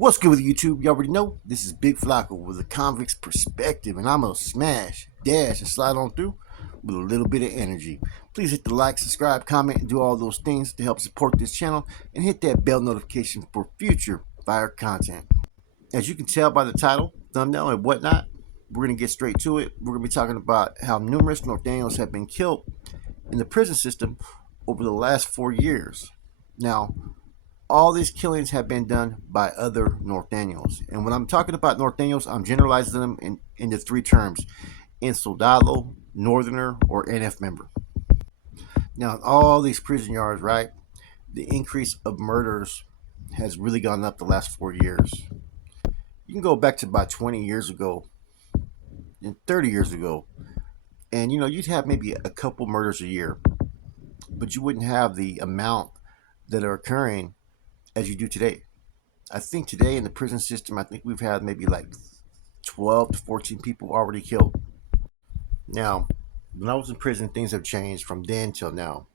What's good with YouTube? You already know this is Big Flacco with a convict's perspective, and I'm gonna smash, dash, and slide on through with a little bit of energy. Please hit the like, subscribe, comment, and do all those things to help support this channel, and hit that bell notification for future fire content. As you can tell by the title, thumbnail, and whatnot, we're gonna get straight to it. We're gonna be talking about how numerous Nortenos have been killed in the prison system over the last 4 years. Now, all these killings have been done by other Norteños. And when I'm talking about Norteños, I'm generalizing them into three terms: en soldado, northerner, or NF member. Now, in all these prison yards, right, the increase of murders has really gone up the last 4 years. You can go back to about 20 years ago and 30 years ago, and you'd have maybe a couple murders a year, but you wouldn't have the amount that are occurring as you do today. I think today in the prison system, I think we've had maybe like 12 to 14 people already killed. Now, when I was in prison, things have changed from then till now.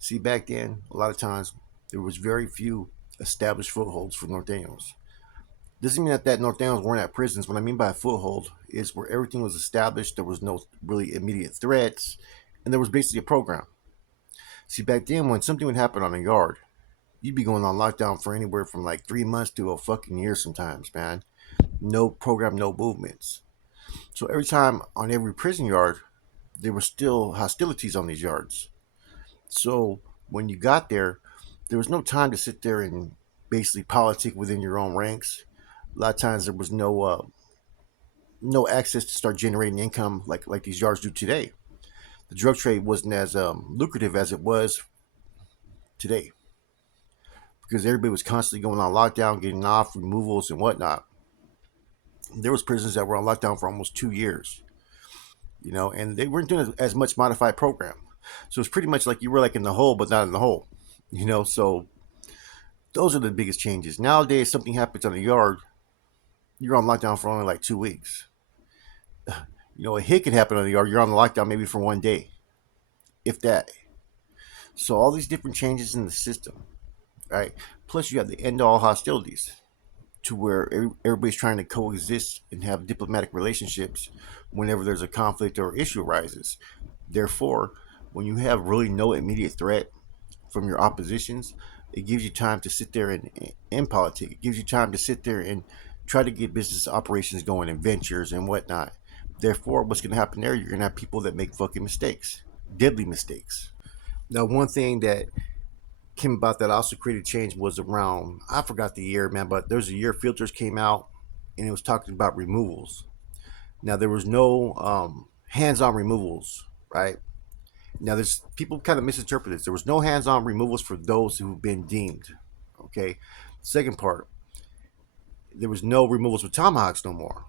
See, back then, a lot of times there was very few established footholds for Norteños. Doesn't mean that Norteños weren't at prisons. What I mean by a foothold is where everything was established, there was no really immediate threats, and there was basically a program. See, back then, when something would happen on a yard, you'd be going on lockdown for anywhere from like 3 months to a fucking year sometimes, man. No program, no movements. So every time on every prison yard, there were still hostilities on these yards. So when you got there was no time to sit there and basically politic within your own ranks. A lot of times there was no access to start generating income like these yards do today. The drug trade wasn't as lucrative as it was today because everybody was constantly going on lockdown, getting off, removals, and whatnot. There was prisons that were on lockdown for almost 2 years, and they weren't doing as much modified program. So it's pretty much like you were like in the hole, but not in the hole, So those are the biggest changes. Nowadays, something happens on a yard, you're on lockdown for only like 2 weeks. A hit could happen on the yard, you're on lockdown maybe for one day, if that. So all these different changes in the system, right? Plus, you have the end all hostilities to where everybody's trying to coexist and have diplomatic relationships whenever there's a conflict or issue arises. Therefore, when you have really no immediate threat from your oppositions, it gives you time to sit there and politic. It gives you time to sit there and try to get business operations going and ventures and whatnot. Therefore, what's going to happen there? You're going to have people that make fucking mistakes, deadly mistakes. Now, one thing that came about that also created change was around, I forgot the year, man, but there's a year filters came out and it was talking about removals. Now, there was no hands-on removals, right? Now, there's people kind of misinterpret this. There was no hands-on removals for those who've been deemed. Okay. Second part, there was no removals with tomahawks no more,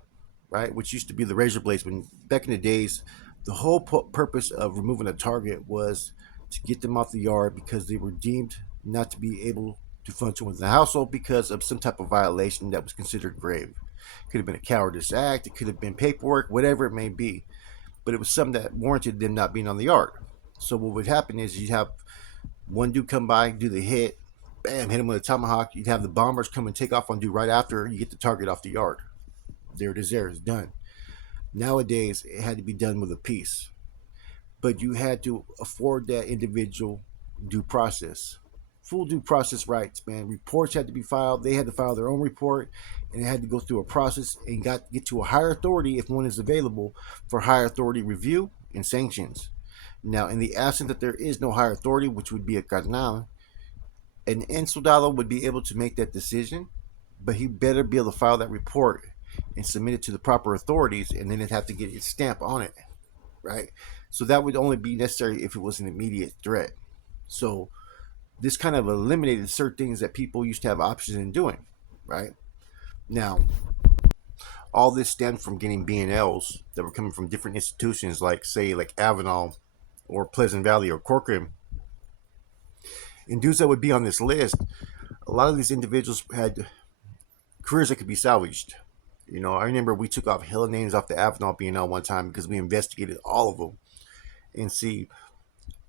right? Which used to be the razor blades. When back in the days, the whole purpose of removing a target was to get them off the yard because they were deemed not to be able to function within the household because of some type of violation that was considered grave. It could have been a cowardice act, it could have been paperwork, whatever it may be, but it was something that warranted them not being on the yard. So what would happen is you'd have one dude come by, do the hit, bam, hit him with a tomahawk. You'd have the bombers come and take off on dude right after you get the target off the yard. There it is, it's done. Nowadays, it had to be done with a piece, but you had to afford that individual due process, full due process rights, man. Reports had to be filed. They had to file their own report, and it had to go through a process and get to a higher authority if one is available for higher authority review and sanctions. Now, in the absence that there is no higher authority, which would be a carnal, an en soldado would be able to make that decision, but he better be able to file that report and submit it to the proper authorities, and then it'd have to get its stamp on it, right? So that would only be necessary if it was an immediate threat. So this kind of eliminated certain things that people used to have options in doing, right? Now, all this stemmed from getting B&Ls that were coming from different institutions, like say like Avenal or Pleasant Valley or Corcoran. And dudes that would be on this list, a lot of these individuals had careers that could be salvaged. I remember we took off hella names off the Avenal B&L one time because we investigated all of them. And see,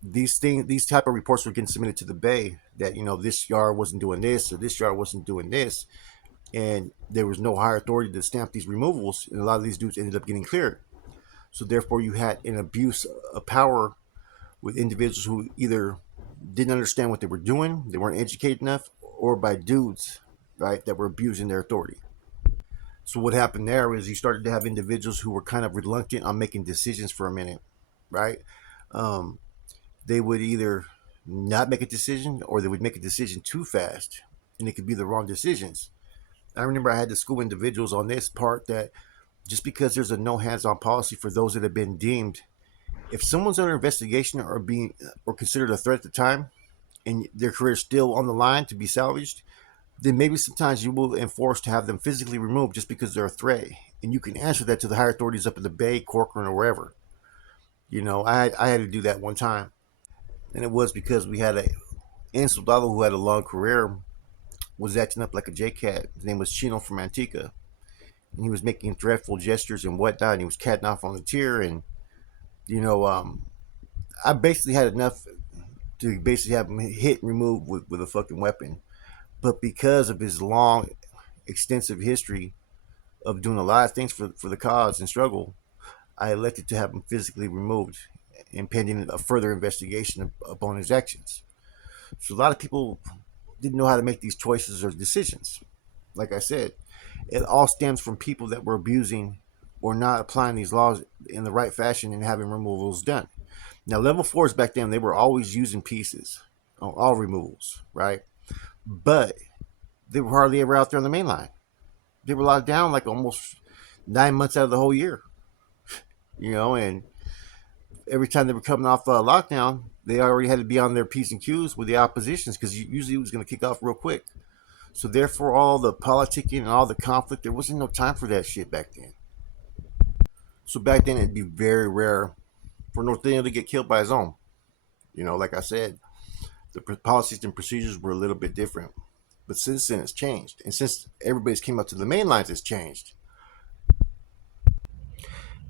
these type of reports were getting submitted to the Bay that this yard wasn't doing this or this yard wasn't doing this, and there was no higher authority to stamp these removals, and a lot of these dudes ended up getting cleared. So therefore, you had an abuse of power with individuals who either didn't understand what they were doing, they weren't educated enough, or by dudes, right, that were abusing their authority. So what happened there is you started to have individuals who were kind of reluctant on making decisions for a minute, right? Um, they would either not make a decision or they would make a decision too fast, and it could be the wrong decisions. I remember I had to school individuals on this part that just because there's a no hands-on policy for those that have been deemed, if someone's under investigation or being or considered a threat at the time, and their career is still on the line to be salvaged, then maybe sometimes you will enforce to have them physically removed just because they're a threat, and you can answer that to the higher authorities up in the Bay, Corcoran, or wherever. I had to do that one time, and it was because we had a soldado who had a long career was acting up like a J-Cat. His name was Chino from Antigua, and he was making dreadful gestures and whatnot. And he was catting off on the tier, and you know, I basically had enough to basically have him hit and remove with a fucking weapon. But because of his long, extensive history of doing a lot of things for the cause and struggle, I elected to have him physically removed and pending a further investigation upon his actions. So a lot of people didn't know how to make these choices or decisions. Like I said, it all stems from people that were abusing or not applying these laws in the right fashion and having removals done. Now, level fours back then, they were always using pieces on all removals, right? But they were hardly ever out there on the main line. They were locked down like almost 9 months out of the whole year, and every time they were coming off lockdown, they already had to be on their P's and Q's with the oppositions because usually it was going to kick off real quick. So therefore, all the politicking and all the conflict, there wasn't no time for that shit back then. So back then, it'd be very rare for Norteno to get killed by his own. Like I said, the policies and procedures were a little bit different. But since then, it's changed. And since everybody's came up to the main lines, it's changed.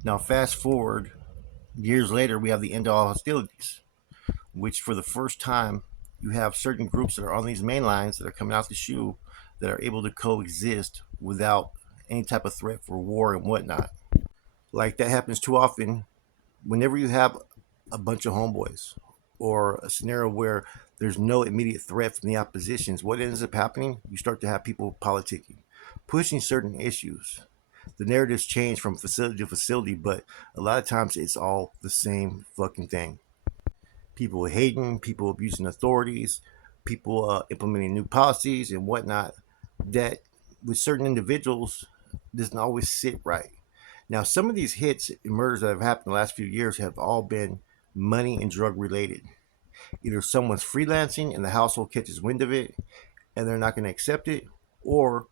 Now, fast forward years later, we have the end of all hostilities, which for the first time, you have certain groups that are on these main lines that are coming out the shoe that are able to coexist without any type of threat for war and whatnot. Like that happens too often whenever you have a bunch of homeboys or a scenario where there's no immediate threat from the oppositions. What ends up happening? You start to have people politicking, pushing certain issues. The narratives change from facility to facility, but a lot of times it's all the same fucking thing. People hating, people abusing authorities, people implementing new policies and whatnot that with certain individuals doesn't always sit right. Now, some of these hits and murders that have happened in the last few years have all been money and drug related. Either someone's freelancing and the household catches wind of it and they're not going to accept it, or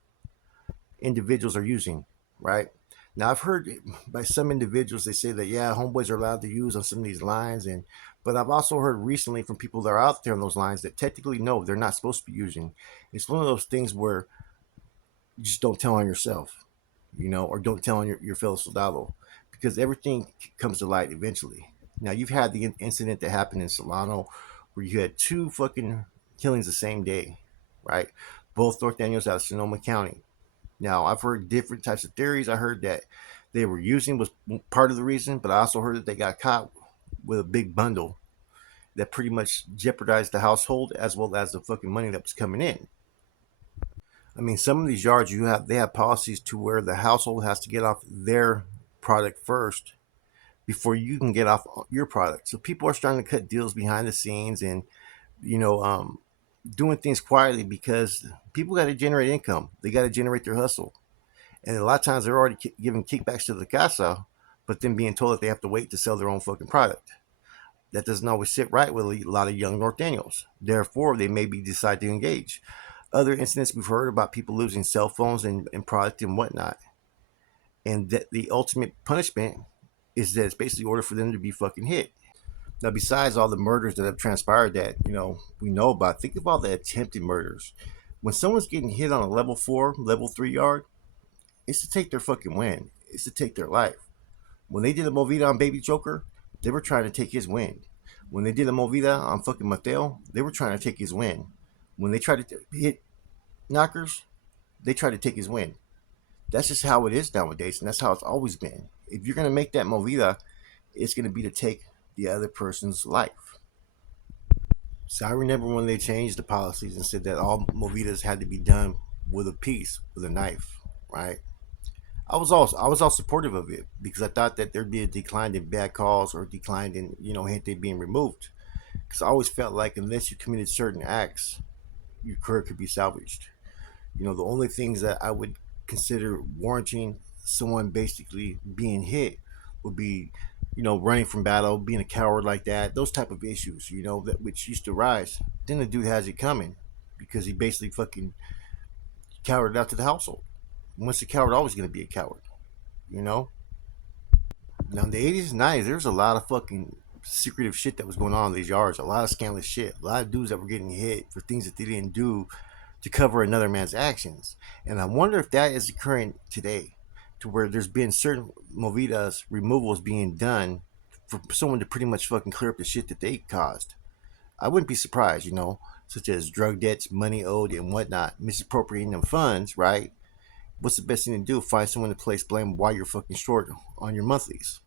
individuals are using, right? Now, I've heard by some individuals, they say that, yeah, homeboys are allowed to use on some of these lines. But I've also heard recently from people that are out there on those lines that technically, no, they're not supposed to be using. It's one of those things where you just don't tell on yourself, or don't tell on your fellow soldado, because everything comes to light eventually. Now, you've had the incident that happened in Solano where you had two fucking killings the same day, right? Both Nortenos out of Sonoma County. Now, I've heard different types of theories. I heard that they were using was part of the reason, but I also heard that they got caught with a big bundle that pretty much jeopardized the household as well as the fucking money that was coming in. I mean, some of these yards they have policies to where the household has to get off their product first before you can get off your product. So people are starting to cut deals behind the scenes and you know um, doing things quietly because people got to generate income. They got to generate their hustle, and a lot of times they're already giving kickbacks to the casa, but then being told that they have to wait to sell their own fucking product. That doesn't always sit right with a lot of young Norteños. Therefore, they maybe decide to engage. Other incidents we've heard about people losing cell phones and product and whatnot. And that the ultimate punishment is that it's basically order for them to be fucking hit. Now, besides all the murders that have transpired that, we know about, think of all the attempted murders. When someone's getting hit on a level 4, level 3 yard, it's to take their fucking win. It's to take their life. When they did a movida on Baby Joker, they were trying to take his win. When they did a movida on fucking Mateo, they were trying to take his win. When they tried to hit knockers, they try to take his win. That's just how it is nowadays, and that's how it's always been. If you're gonna make that movida, it's gonna be to take the other person's life. So I remember when they changed the policies and said that all movidas had to be done with a piece, with a knife, right? I was all supportive of it because I thought that there'd be a decline in bad calls or a decline in gente being removed. Because I always felt like unless you committed certain acts, your career could be salvaged. The only things that I would consider warranting someone basically being hit would be, running from battle, being a coward like that, those type of issues, that which used to rise. Then the dude has it coming because he basically fucking cowered out to the household. Once a coward, always going to be a coward, you know? Now, in the 80s and 90s, there was a lot of fucking secretive shit that was going on in these yards, a lot of scandalous shit, a lot of dudes that were getting hit for things that they didn't do to cover another man's actions. And I wonder if that is occurring today, to where there's been certain movidas removals being done for someone to pretty much fucking clear up the shit that they caused. I wouldn't be surprised, such as drug debts, money owed, and whatnot, misappropriating of funds, right? What's the best thing to do? Find someone to place blame why you're fucking short on your monthlies,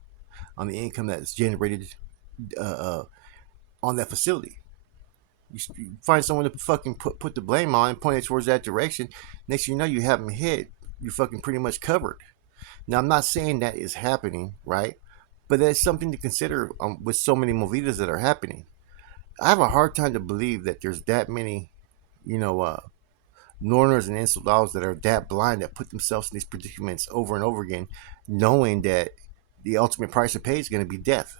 on the income that's generated uh, uh, on that facility. You find someone to fucking put the blame on and point it towards that direction. Next thing you know, you have them hit. You're fucking pretty much covered. Now, I'm not saying that is happening, right? But that's something to consider with so many movidas that are happening. I have a hard time to believe that there's that many, you know, uh, Northerners and Insulados that are that blind that put themselves in these predicaments over and over again, knowing that the ultimate price to pay is going to be death.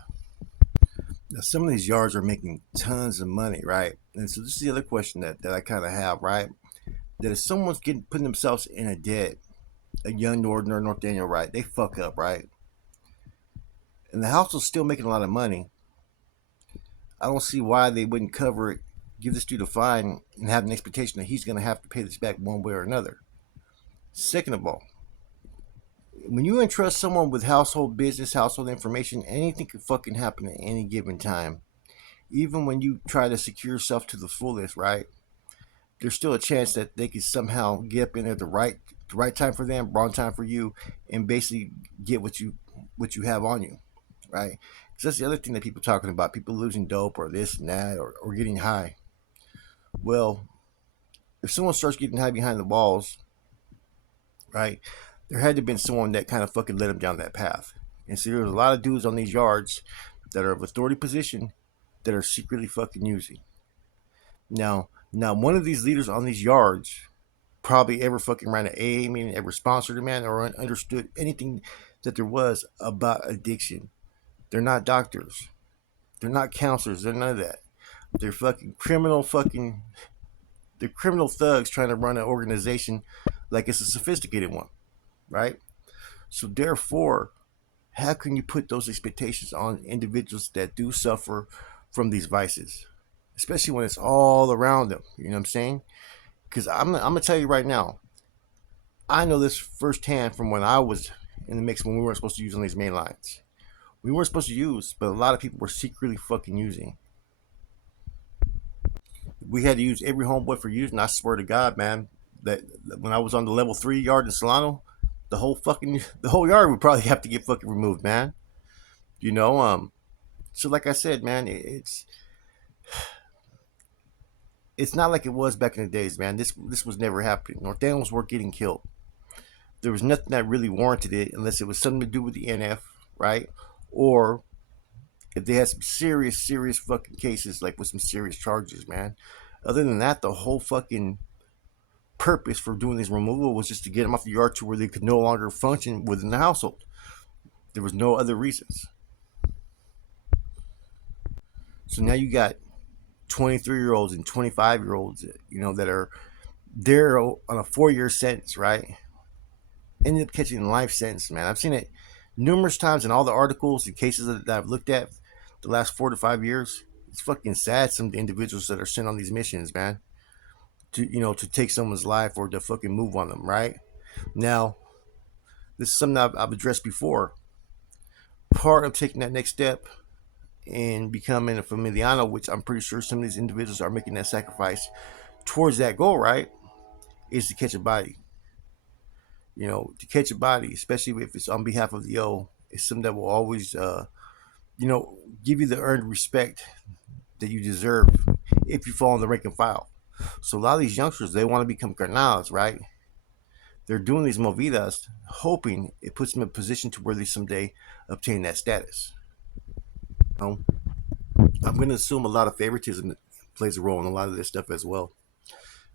Now, some of these yards are making tons of money, right? And so this is the other question that I kind of have, right? That if someone's getting putting themselves in a debt, a young Northerner, North Daniel, right? They fuck up, right? And the house is still making a lot of money. I don't see why they wouldn't cover it, give this dude a fine, and have an expectation that he's going to have to pay this back one way or another. Second of all, when you entrust someone with household business, household information, anything could fucking happen at any given time. Even when you try to secure yourself to the fullest, right? There's still a chance that they could somehow get up in at the right time for them, wrong time for you, and basically get what you have on you, right? Because that's the other thing that people talking about: people losing dope or this and that, or getting high. Well, if someone starts getting high behind the walls, right? There had to have been someone that kind of fucking led them down that path. And so there's a lot of dudes on these yards that are of authority position that are secretly fucking using. Now, one of these leaders on these yards probably ever fucking ran an AA meeting, ever sponsored a man, or understood anything that there was about addiction. They're not doctors. They're not counselors. They're none of that. They're they're criminal thugs trying to run an organization like it's a sophisticated one, right? So therefore, how can you put those expectations on individuals that do suffer from these vices, especially when it's all around them? You know what I'm saying? Because I'm gonna tell you right now, I know this firsthand from when I was in the mix when we weren't supposed to use on these main lines. We weren't supposed to use, but a lot of people were secretly fucking using. We had to use every homeboy for using. I swear to God, man, that when I was on the level 3 yard in Solano, the whole yard would probably have to get fucking removed, man. You know, so like I said, man, it's not like it was back in the days, man. This was never happening. Nortenos were getting killed. There was nothing that really warranted it unless it was something to do with the NF, right? Or if they had some serious fucking cases, like with some serious charges, man. Other than that, the whole fucking purpose for doing this removal was just to get them off the yard to where they could no longer function within the household. There was no other reasons. So now you got 23-year-olds and 25-year-olds, that are there on a 4 year sentence, right? Ended up catching a life sentence, man. I've seen it numerous times in all the articles and cases that I've looked at the last 4 to 5 years. It's fucking sad, some of the individuals that are sent on these missions, man, to take someone's life or to fucking move on them, right? Now, this is something I've addressed before. Part of taking that next step and becoming a familiano, which I'm pretty sure some of these individuals are making that sacrifice towards that goal, right, is to catch a body. To catch a body, especially if it's on behalf of the O, is something that will always, you know, give you the earned respect that you deserve if you fall in the rank and file. So a lot of these youngsters, they want to become carnals, right? They're doing these movidas, hoping it puts them in a position to where they someday obtain that status. You know? I'm going to assume a lot of favoritism plays a role in a lot of this stuff as well.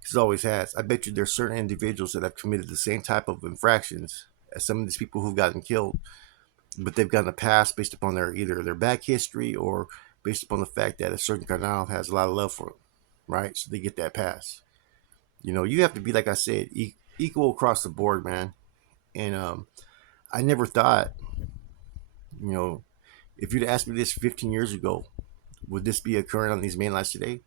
Because it always has. I bet you there's certain individuals that have committed the same type of infractions as some of these people who've gotten killed, but they've gotten a pass based upon their either their back history or based upon the fact that a certain carnal has a lot of love for them, right? So they get that pass. You have to be, like I said, equal across the board, man. And I never thought, you know, if you'd asked me this 15 years ago, would this be occurring on these main lines today?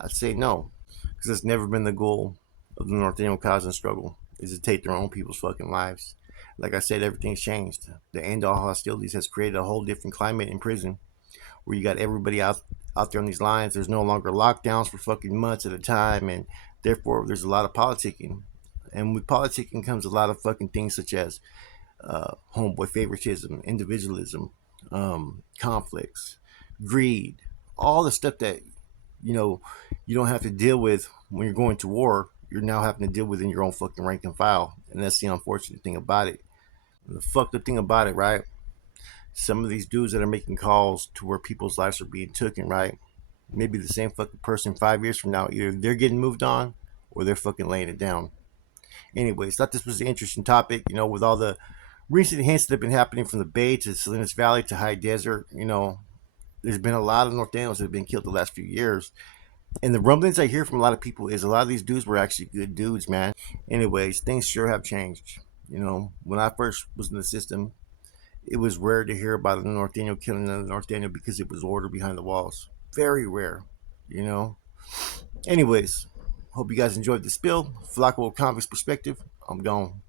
I'd say no, because it's never been the goal of the Norteño cause and struggle is to take their own people's fucking lives. Like I said, everything's changed. The end all hostilities has created a whole different climate in prison, where you got everybody out there on these lines. There's no longer lockdowns for fucking months at a time, and therefore there's a lot of politicking. And with politicking comes a lot of fucking things such as homeboy favoritism, individualism, conflicts, greed, all the stuff that you know you don't have to deal with when you're going to war. You're now having to deal with in your own fucking rank and file, and that's the unfortunate thing about it. The fucked up thing about it, right? Some of these dudes that are making calls to where people's lives are being taken, right? Maybe the same fucking person 5 years from now, either they're getting moved on or they're fucking laying it down. Anyways, thought this was an interesting topic, with all the recent hints that have been happening from the Bay to Salinas Valley to High Desert. There's been a lot of Nortenos that have been killed the last few years. And the rumblings I hear from a lot of people is a lot of these dudes were actually good dudes, man. Anyways, things sure have changed. When I first was in the system, it was rare to hear about a Norteño killing another Norteño because it was order behind the walls. Very rare, you know. Anyways, hope you guys enjoyed the spill. Flacco Convict's perspective. I'm gone.